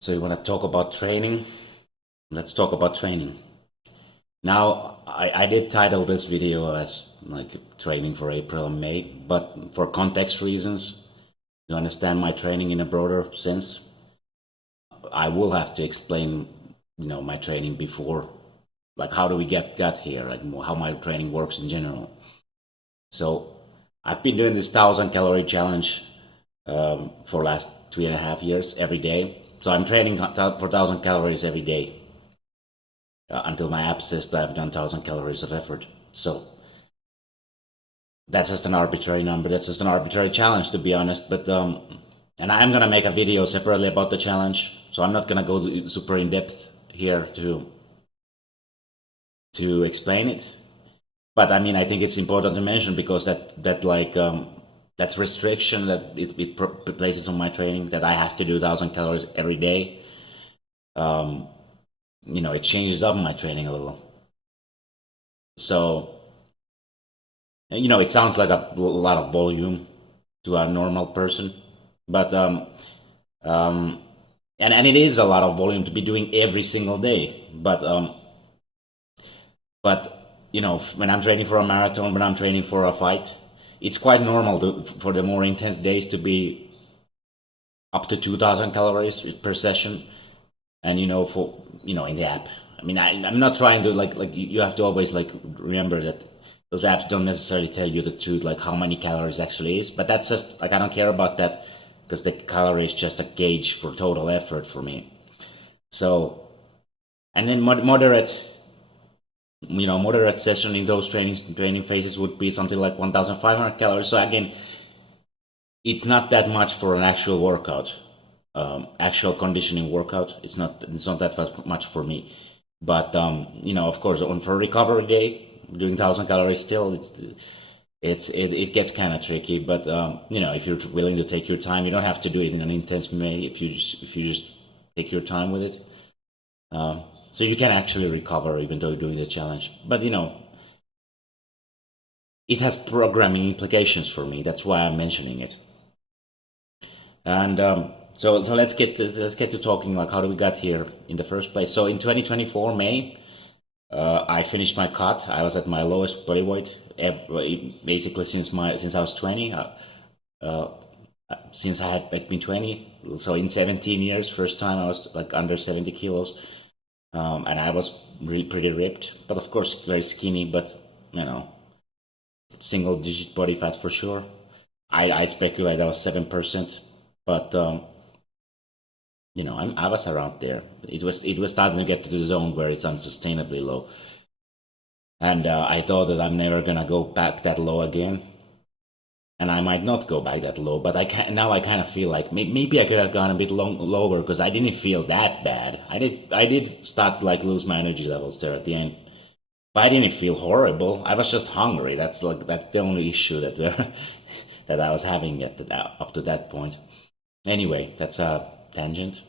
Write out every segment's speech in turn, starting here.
So you want to talk about training? Let's talk about training. Now, I did title this video as like training for April and May, but for context reasons, to understand my training in a broader sense, I will have to explain, my training before, like how do we get here, like how my training works in general. So I've been doing this 1,000 calorie challenge for last 3.5 years every day. So I'm training for 1,000 calories every day until my app says that I've done 1,000 calories of effort. So that's just an arbitrary number. That's just an arbitrary challenge, to be honest. But and I'm gonna make a video separately about the challenge. So I'm not gonna go super in depth here to explain it. But I mean, I think it's important to mention because that restriction that it places on my training, that I have to do 1,000 calories every day. It changes up my training a little. So it sounds like a lot of volume to a normal person, but and it is a lot of volume to be doing every single day. But when I'm training for a marathon, when I'm training for a fight, it's quite normal for the more intense days to be up to 2,000 calories per session, and in the app. I mean, I'm not trying to like you have to always like remember that those apps don't necessarily tell you the truth, like how many calories actually is. But that's just like I don't care about that because the calorie is just a gauge for total effort for me. So, and then moderate session in those training phases would be something like 1,500 calories. So again, it's not that much for an actual workout, actual conditioning workout. It's not that much for me. But of course, for recovery day, doing 1,000 calories still, it gets kind of tricky. But if you're willing to take your time, you don't have to do it in an intense way. If you just take your time with it, so you can actually recover even though you're doing the challenge. But it has programming implications for me. That's why I'm mentioning it. And so let's get to talking, like how do we get here in the first place. So in 2024 May, I finished my cut. I was at my lowest body weight basically since I was 20. Since I had been 20, so in 17 years, first time I was like under 70 kilos, and I was really pretty ripped, but of course very skinny, but single digit body fat for sure. I speculate that was 7%, but I was around there. It was starting to get to the zone where it's unsustainably low, and I thought that I'm never gonna go back that low again, and I might not go back that low. But I kind of feel like maybe I could have gone a bit lower because I didn't feel that bad. I did start to like lose my energy levels there at the end, but I didn't feel horrible. I was just hungry. That's the only issue that that I was having up to that point. Anyway, that's a tangent.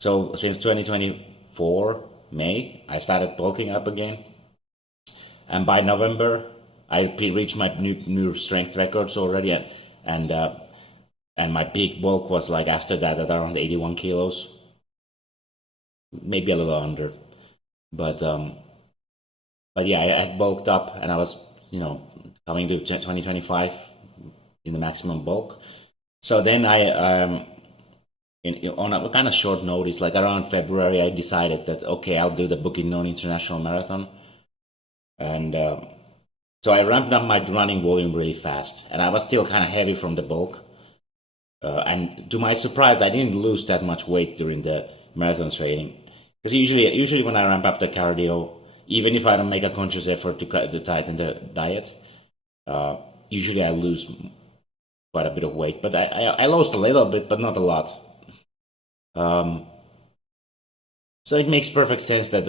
So since 2024 May, I started bulking up again, and by November, I reached my new strength records already, and my peak bulk was like after that at around 81 kilos, maybe a little under, but yeah, I had bulked up, and I was coming to 2025 in the maximum bulk. So then on a kind of short notice, like around February, I decided that okay, I'll do the Bukidnon International Marathon, and so I ramped up my running volume really fast, and I was still kind of heavy from the bulk. And to my surprise, I didn't lose that much weight during the marathon training, because usually when I ramp up the cardio, even if I don't make a conscious effort to tighten the diet, usually I lose quite a bit of weight. But I lost a little bit, but not a lot. So it makes perfect sense that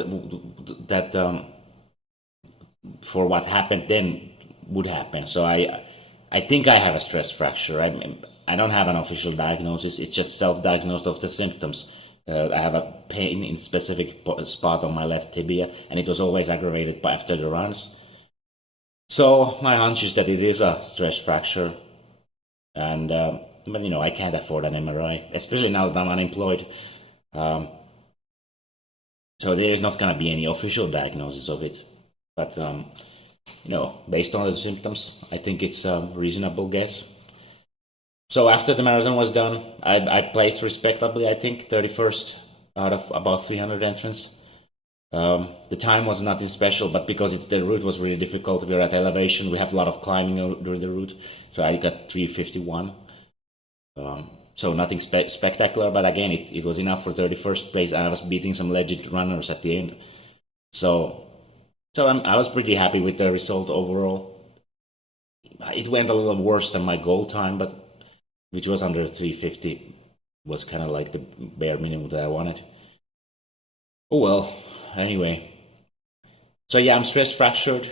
for what happened then would happen. So I think I have a stress fracture. I don't have an official diagnosis. It's just self-diagnosed of the symptoms. I have a pain in specific spot on my left tibia, and it was always aggravated after the runs. So my hunch is that it is a stress fracture, and but I can't afford an MRI, especially now that I'm unemployed. So there is not going to be any official diagnosis of it, but based on the symptoms, I think it's a reasonable guess. So after the marathon was done, I placed respectably, I think 31st out of about 300 entrants. The time was nothing special, but because the route was really difficult, we were at elevation, we have a lot of climbing during the route, so I got 351. So nothing spectacular, but again, it was enough for 31st place, and I was beating some legit runners at the end. So I was pretty happy with the result overall. It went a little worse than my goal time, but which was under 350, was kind of like the bare minimum that I wanted. Oh well, anyway. So yeah, I'm stress fractured.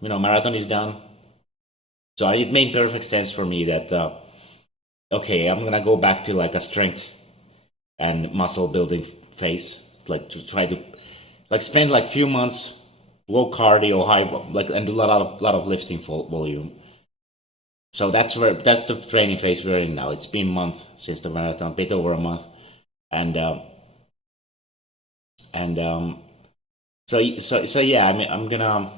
Marathon is done. So it made perfect sense for me that, okay, I'm gonna go back to like a strength and muscle building phase, like to try to like spend like few months low cardio, high and do a lot of lifting volume. So that's the training phase we're in now. It's been a month since the marathon, a bit over a month, and so yeah. I mean, I'm gonna.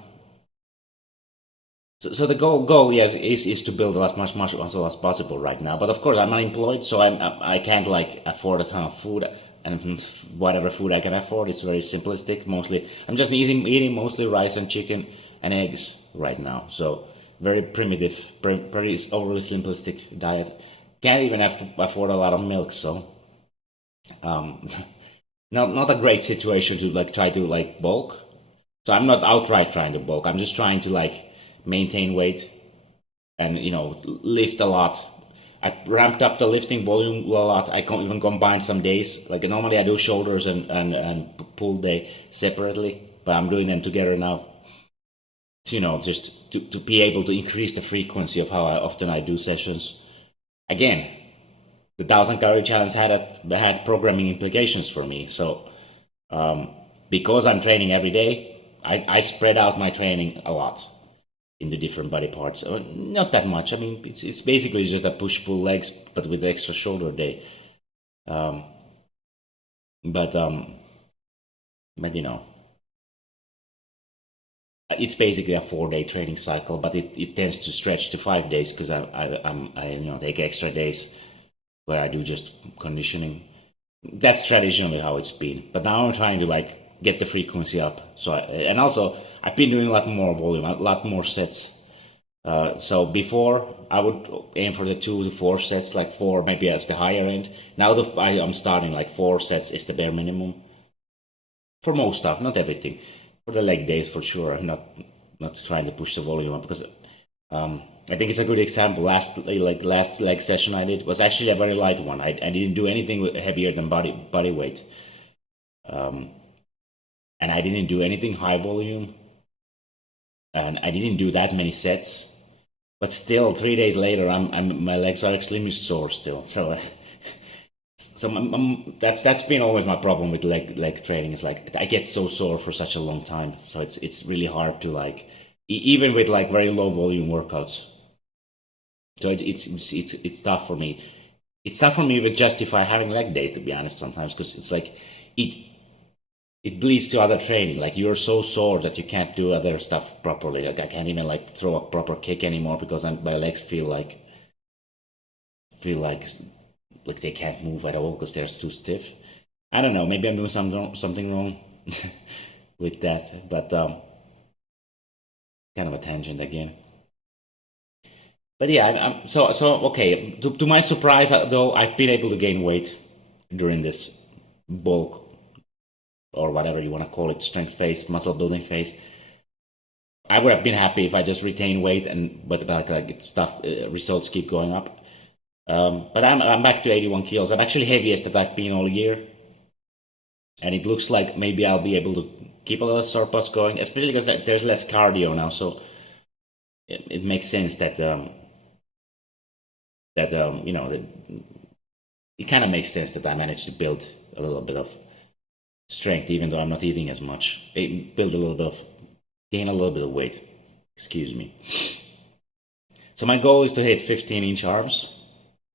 So the goal yes is to build as much muscle as possible right now. But of course I'm unemployed, so I can't like afford a ton of food, and whatever food I can afford is very simplistic. Mostly I'm just eating mostly rice and chicken and eggs right now. So very primitive, pretty overly simplistic diet. Can't even afford a lot of milk, so not a great situation to like try to like bulk. So I'm not outright trying to bulk. I'm just trying to like maintain weight and lift a lot. I ramped up the lifting volume a lot. I can even combine some days. Like normally I do shoulders and pull day separately, but I'm doing them together now. Just to be able to increase the frequency of how often I do sessions. Again, the 1,000-calorie challenge had programming implications for me. So because I'm training every day, I spread out my training a lot in the different body parts. Not that much. I mean, it's basically just a push-pull legs, but with the extra shoulder day. But it's basically a 4-day training cycle, but it tends to stretch to 5 days because I take extra days where I do just conditioning. That's traditionally how it's been. But now I'm trying to like get the frequency up. So and also I've been doing a lot more volume, a lot more sets. So before I would aim for the 2 to 4 sets, like 4 maybe as the higher end. Now I'm starting like 4 sets is the bare minimum for most stuff, not everything. For the leg days, for sure, I'm not trying to push the volume up because I think it's a good example. Last leg session I did was actually a very light one. I didn't do anything heavier than body weight, and I didn't do anything high volume, and I didn't do that many sets. But still, 3 days later, my legs are extremely sore still. So. That's been always my problem with leg training. Is like I get so sore for such a long time, so it's really hard to like even with like very low volume workouts. So it's tough for me. It's tough for me to justify having leg days, to be honest, sometimes because it's like it bleeds to other training. Like you're so sore that you can't do other stuff properly. Like I can't even like throw a proper kick anymore because my legs feel like they can't move at all because they're too stiff. I don't know. Maybe I'm doing something wrong with that, but kind of a tangent again. But yeah, I'm so okay. To my surprise, though, I've been able to gain weight during this bulk or whatever you want to call it, strength phase, muscle building phase. I would have been happy if I just retained weight but like stuff results keep going up. But I'm back to 81 kilos. I'm actually heaviest that I've been all year. And it looks like maybe I'll be able to keep a little surplus going, especially because there's less cardio now. So it makes sense that it kind of makes sense that I managed to build a little bit of strength, even though I'm not eating as much. Gain a little bit of weight. Excuse me. So my goal is to hit 15-inch arms.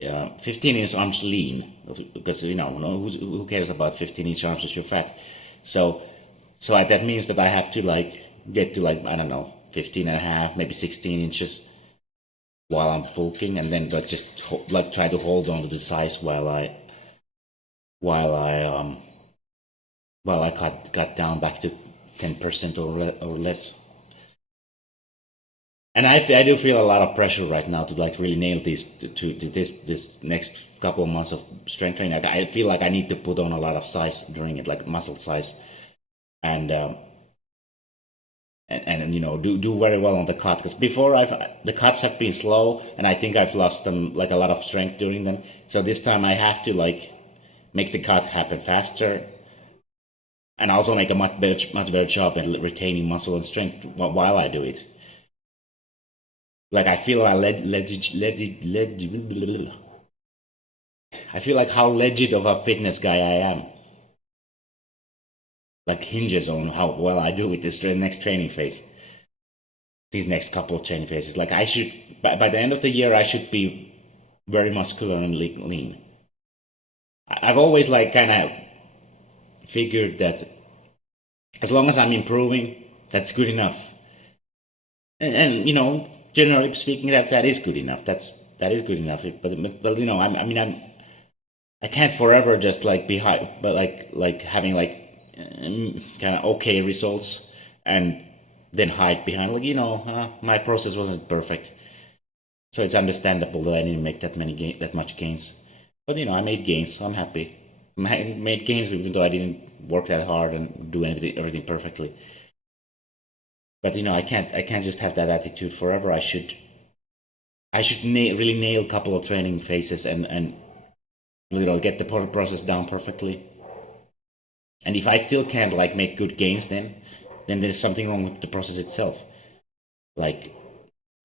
15-inch arms lean, because who cares about 15-inch arms if you're fat. So that means that I have to like get to like, I don't know, 15 and a half, maybe 16 inches while I'm bulking, and then like just like try to hold on to the size while I got down back to 10% or less. And I do feel a lot of pressure right now to like really nail these to this next couple of months of strength training. Like, I feel like I need to put on a lot of size during it, like muscle size, and do very well on the cut, because before the cuts have been slow, and I think I've lost them like a lot of strength during them. So this time I have to like make the cut happen faster, and also make a much better job at retaining muscle and strength while I do it. Like I feel I I feel like how legit of a fitness guy I am. Like hinges on how well I do with this next training phase. These next couple of training phases. Like I should, by the end of the year, I should be very muscular and lean. I've always like kind of figured that as long as I'm improving, that's good enough. And generally speaking, that is good enough. That is good enough. But I can't forever just like be high, but like having like kind of okay results and then hide behind my process wasn't perfect. So it's understandable that I didn't make that much gains. But I made gains, so I'm happy. I made gains even though I didn't work that hard and do everything perfectly. But I can't just have that attitude forever. I should really nail a couple of training phases and get the process down perfectly. And if I still can't like make good gains, then there's something wrong with the process itself. Like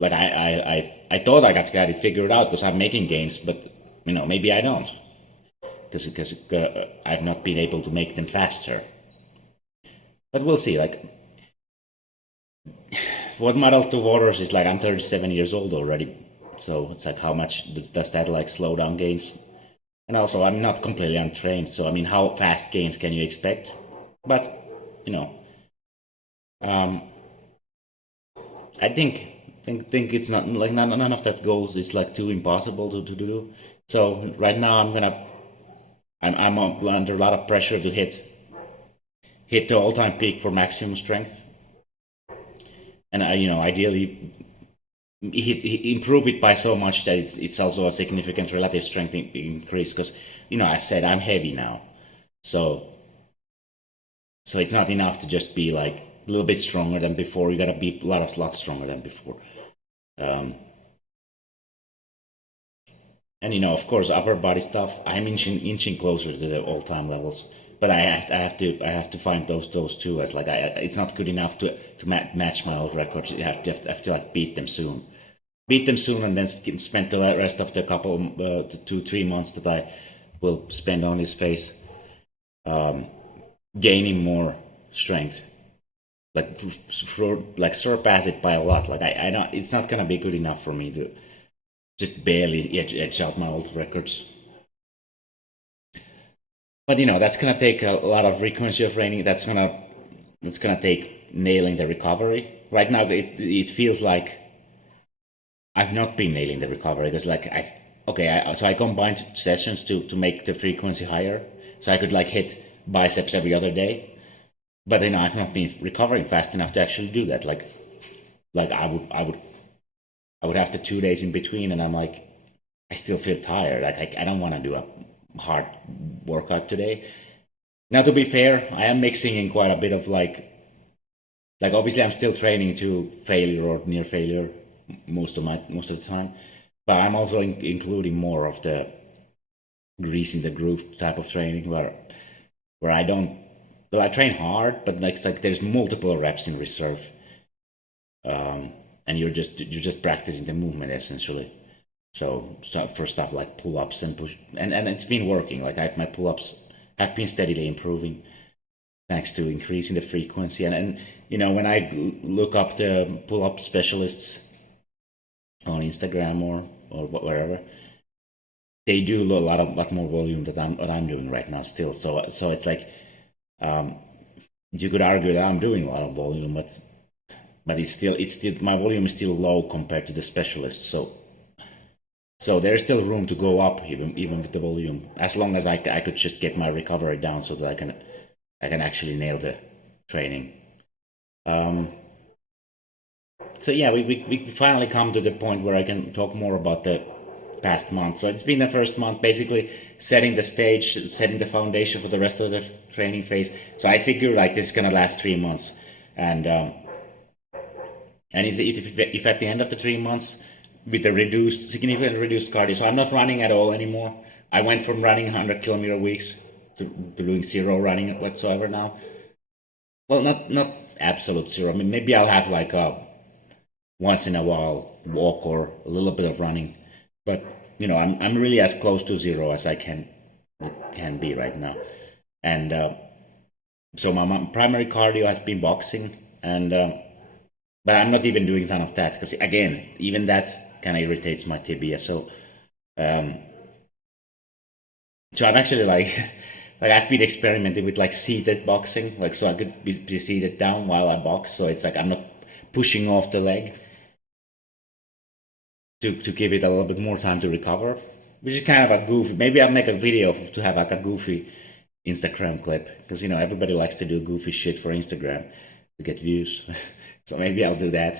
I thought I got it figured out because I'm making gains, but maybe I don't, because I've not been able to make them faster. But we'll see. Like what muddles the waters is like I'm 37 years old already, so it's like how much does that like slow down gains? And also I'm not completely untrained, so I mean how fast gains can you expect? But I think it's not like none of that goals is like too impossible to do. So right now I'm under a lot of pressure to hit the all-time peak for maximum strength, and ideally improve it by so much that it's also a significant relative strength increase, because I said I'm heavy now, so it's not enough to just be like a little bit stronger than before. You gotta be a lot stronger than before. And of course upper body stuff, I'm inching closer to the all-time levels, but I have to find those two, as like it's not good enough to match my old records. You have to like beat them soon, and then spend the rest of the couple 2-3 months that I will spend on this phase gaining more strength, like surpass it by a lot. Like I know it's not gonna be good enough for me to just barely edge out my old records. But that's gonna take a lot of frequency of training. That's gonna take nailing the recovery. Right now, it feels like I've not been nailing the recovery, because like so I combined sessions to make the frequency higher, so I could like hit biceps every other day. But I've not been recovering fast enough to actually do that. Like I would have the 2 days in between, and I'm like, I still feel tired. Like I don't want to do a hard workout today. Now, to be fair, I am mixing in quite a bit of like obviously I'm still training to failure or near failure most of the time, but I'm also including more of the greasing the groove type of training, where I don't. Well, I train hard, but like it's like there's multiple reps in reserve, and you're just practicing the movement essentially. So for stuff like pull-ups and push, and it's been working. Like my pull-ups have been steadily improving thanks to increasing the frequency. And when I look up the pull-up specialists on Instagram or wherever, they do a lot more volume than what I'm doing right now still. So it's like you could argue that I'm doing a lot of volume, but it's still my volume is still low compared to the specialists. So there's still room to go up even with the volume, as long as I could just get my recovery down so that I can actually nail the training. So yeah, we finally come to the point where I can talk more about the past month. So it's been the first month, basically setting the stage, setting the foundation for the rest of the training phase. So I figure like this is gonna last 3 months, and if at the end of the 3 months with a significantly reduced cardio, so I'm not running at all anymore. I went from running 100-kilometer weeks to doing zero running whatsoever now. Well, not absolute zero. I mean, maybe I'll have like a once in a while walk or a little bit of running, but I'm really as close to zero as I can be right now. And so my primary cardio has been boxing, and but I'm not even doing a ton of that because again, even that kind of irritates my tibia. So I'm actually like I've been experimenting with like seated boxing, like so I could be seated down while I box. So it's like I'm not pushing off the leg to give it a little bit more time to recover, which is kind of a goofy. Maybe I'll make a video to have like a goofy Instagram clip because everybody likes to do goofy shit for Instagram to get views. So maybe I'll do that.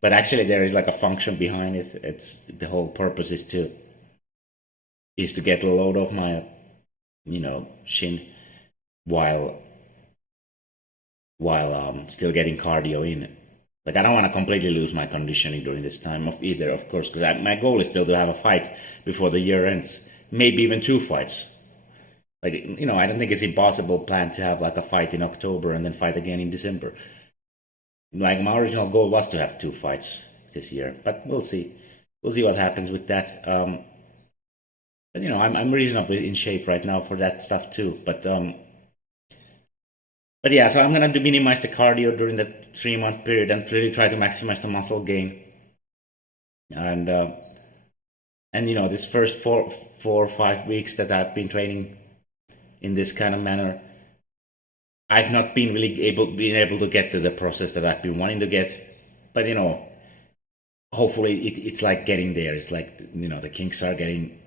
But actually, there is like a function behind it. It's the whole purpose is to get a load off my shin while still getting cardio in. Like I don't want to completely lose my conditioning during this time either, of course, because my goal is still to have a fight before the year ends, maybe even 2 fights. Like I don't think it's impossible plan to have like a fight in October and then fight again in December. Like my original goal was to have 2 fights this year, but we'll see. We'll see what happens with that. But I'm reasonably in shape right now for that stuff too. But yeah, so I'm gonna minimize the cardio during the 3-month period and really try to maximize the muscle gain. And this first 4 or 5 weeks that I've been training in this kind of manner, I've not been really able to get to the process that I've been wanting to get. But hopefully it's like getting there. It's like the kinks are getting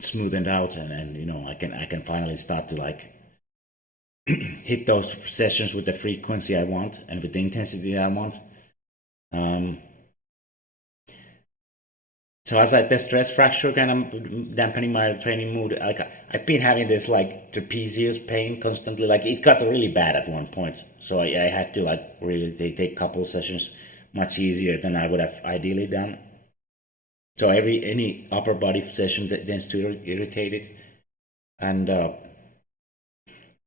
smoothened out, and I can finally start to like hit those sessions with the frequency I want and with the intensity I want. So as the stress fracture kind of dampening my training mood, like I've been having this like trapezius pain constantly. Like it got really bad at one point, so I had to like really take a couple sessions much easier than I would have ideally done. So any upper body session that tends to irritate it, and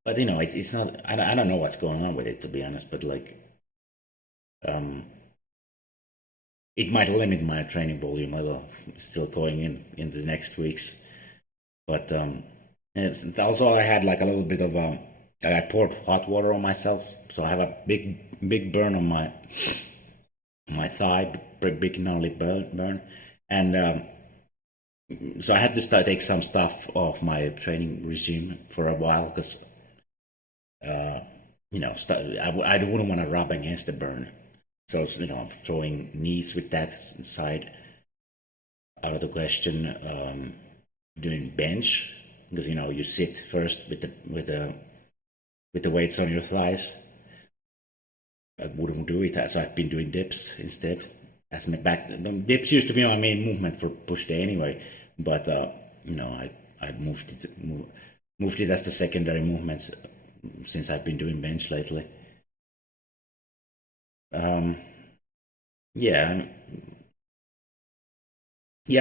but it's not. I don't know what's going on with it, to be honest. But like, it might limit my training volume, although still going in the next weeks. But it's also I had like a little bit of I poured hot water on myself, so I have a big burn on my thigh, big gnarly burn, and so I had to take some stuff off my training regime for a while because I wouldn't want to rub against the burn. So I'm throwing knees with that side out of the question. Doing bench because you sit first with the weights on your thighs. I wouldn't do it, so I've been doing dips instead. As my back dips used to be my main movement for push day anyway, but I moved it as the secondary movement since I've been doing bench lately. Yeah,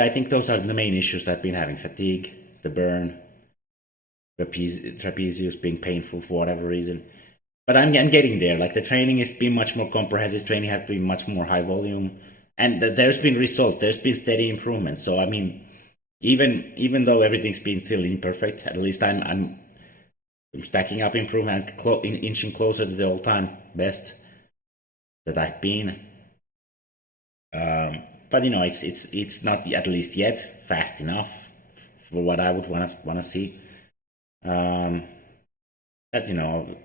I think those are the main issues that I've been having: fatigue, the burn, trapezius being painful for whatever reason. But I'm getting there. Like the training has been much more comprehensive. Training has been much more high volume, and there's been results. There's been steady improvement. So I mean, even though everything's been still imperfect, at least I'm stacking up improvement, inching closer to the all-time best that I've been. but it's not at least yet fast enough for what I would want to see. Um, but it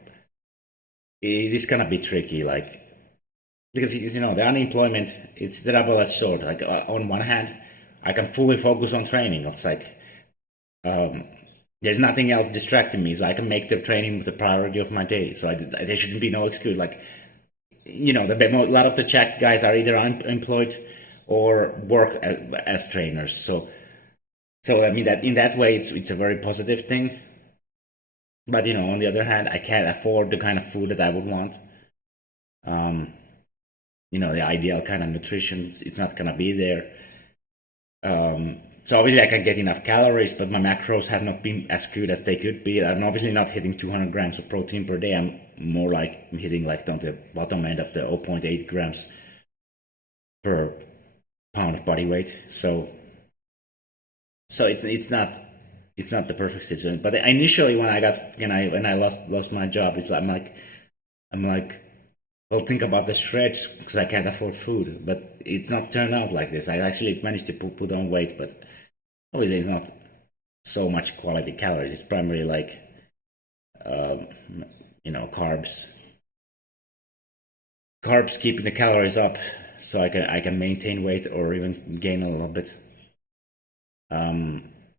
is gonna be tricky, like because the unemployment, it's the double-edged sword. Like on one hand, I can fully focus on training. It's like there's nothing else distracting me, so I can make the training the priority of my day. So there shouldn't be no excuse. Like a lot of the Czech guys are either unemployed or work as trainers. So I mean that in that way, it's a very positive thing. But on the other hand, I can't afford the kind of food that I would want. The ideal kind of nutrition, it's not gonna be there. So obviously I can get enough calories, but my macros have not been as good as they could be. I'm obviously not hitting 200 grams of protein per day. I'm more like hitting like on the bottom end of the 0.8 grams per pound of body weight. So it's not the perfect situation. But initially when I lost my job, I'm like, well, think about the stretch because I can't afford food. But it's not turned out like this. I actually managed to put on weight, but obviously it's not so much quality calories. It's primarily like carbs keeping the calories up so I can maintain weight or even gain a little bit.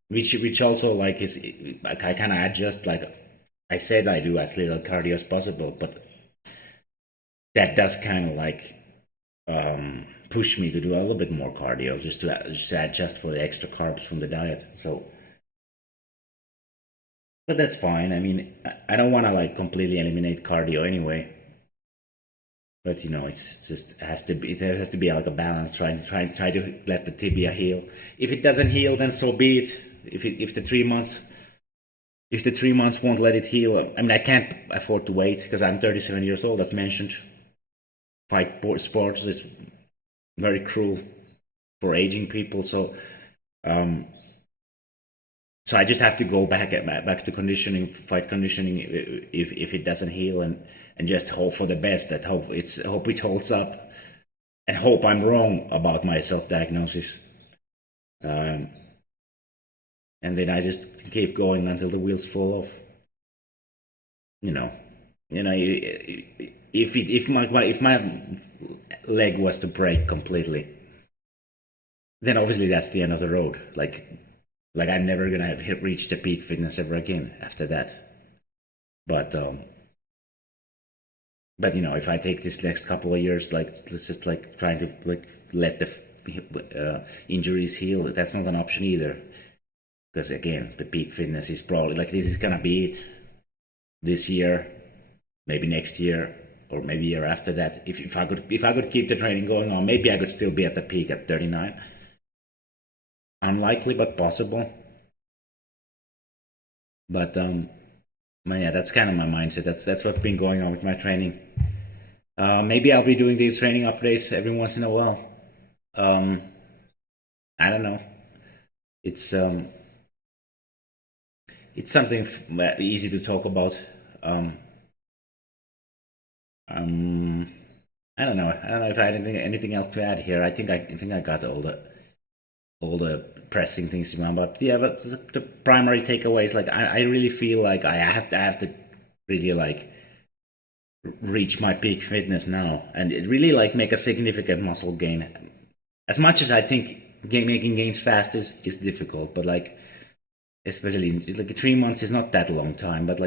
Which also like is like I kind of adjust, like I said I do as little cardio as possible, but that does kind of like push me to do a little bit more cardio just to adjust for the extra carbs from the diet. So, but that's fine. I mean, I don't want to like completely eliminate cardio anyway. But it's just has to be there has to be like a balance. Try to let the tibia heal. If it doesn't heal, then so be it. If the 3 months won't let it heal, I mean I can't afford to wait because I'm 37 years old, as mentioned. Fight sports is very cruel for aging people, so I just have to go back to conditioning, fight conditioning, if it doesn't heal, and just hope for the best. That hope it holds up, and hope I'm wrong about my self-diagnosis. And then I just keep going until the wheels fall off. If my leg was to break completely, then obviously that's the end of the road. Like I'm never gonna have reached the peak fitness ever again after that. But if I take this next couple of years, like let's just like trying to like let the injuries heal, that's not an option either. Because again, the peak fitness is probably like this is gonna be it this year, maybe next year, or maybe year after that. If I could keep the training going on, maybe I could still be at the peak at 39. Unlikely, but possible. But yeah, that's kind of my mindset. That's what's been going on with my training. Maybe I'll be doing these training updates every once in a while. I don't know. It's something easy to talk about. I don't know. I don't know if I had anything else to add here. I think I got all the pressing things around. But yeah, but the primary takeaway is like I really feel like I have to really like reach my peak fitness now and it really like make a significant muscle gain. As much as I think making gains fast is difficult, but like especially like 3 months is not that long time, but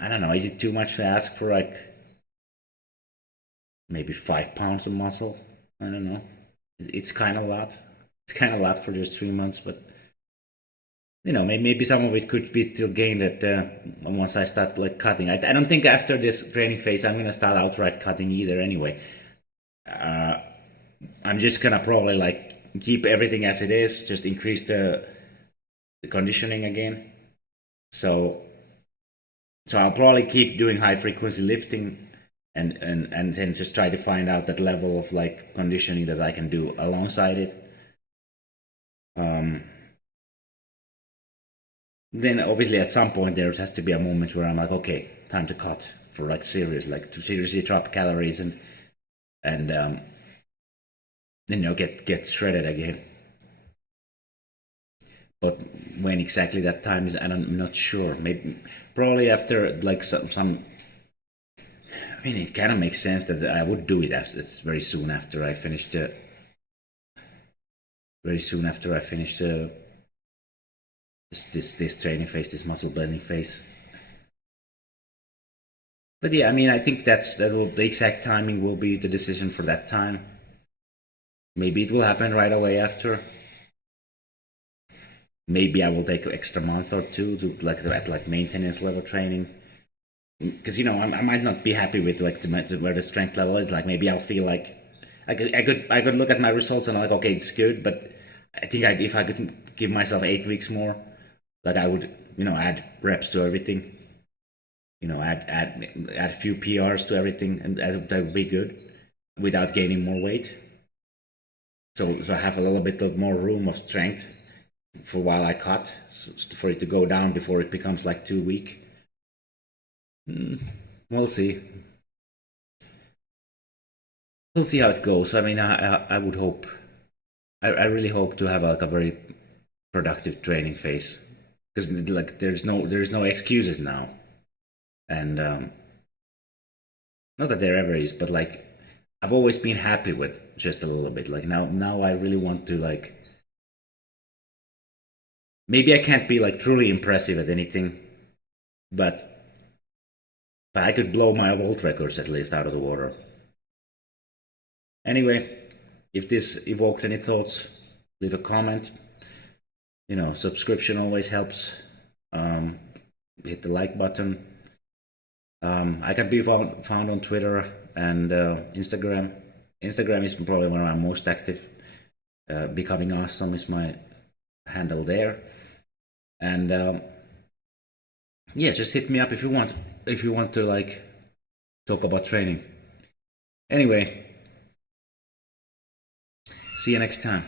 I don't know, is it too much to ask for like maybe 5 pounds of muscle? I don't know. It's kind of a lot. It's kind of a lot for just 3 months, but maybe some of it could be still gained once I start like cutting. I don't think after this training phase I'm gonna start outright cutting either. Anyway, I'm just gonna probably like keep everything as it is, just increase the conditioning again. So I'll probably keep doing high frequency lifting and then just try to find out that level of like conditioning that I can do alongside it. Then obviously at some point there has to be a moment where I'm like, okay, time to cut for like serious, like to seriously drop calories and and get shredded again. But when exactly that time is, I'm not sure. Maybe probably after like some. I mean, it kind of makes sense that I would do it after. It's very soon after I finished the. Very soon after I finished this training phase, this muscle building phase. But yeah, I mean, I think the exact timing will be the decision for that time. Maybe it will happen right away after. Maybe I will take an extra month or two to at maintenance level training, because I might not be happy with where the strength level is. Like maybe I'll feel like I could look at my results and I'm like, okay, it's good, but I think if I could give myself 8 weeks more, like I would add reps to everything, add a few PRs to everything, and that would be good without gaining more weight. So I have a little bit of more room of strength for while I cut, for it to go down before it becomes like too weak. We'll see. We'll see how it goes. I mean, I would hope. I really hope to have like a very productive training phase, because like there's no excuses now, and not that there ever is, but like I've always been happy with just a little bit. Like now I really want to like. Maybe I can't be like truly impressive at anything, but I could blow my world records at least out of the water. Anyway, if this evoked any thoughts, leave a comment. Subscription always helps. Hit the like button. I can be found on Twitter and Instagram. Instagram is probably where I'm most active. Becoming Awesome is my handle there. And yeah, just hit me up if you want to like talk about training. Anyway, see you next time.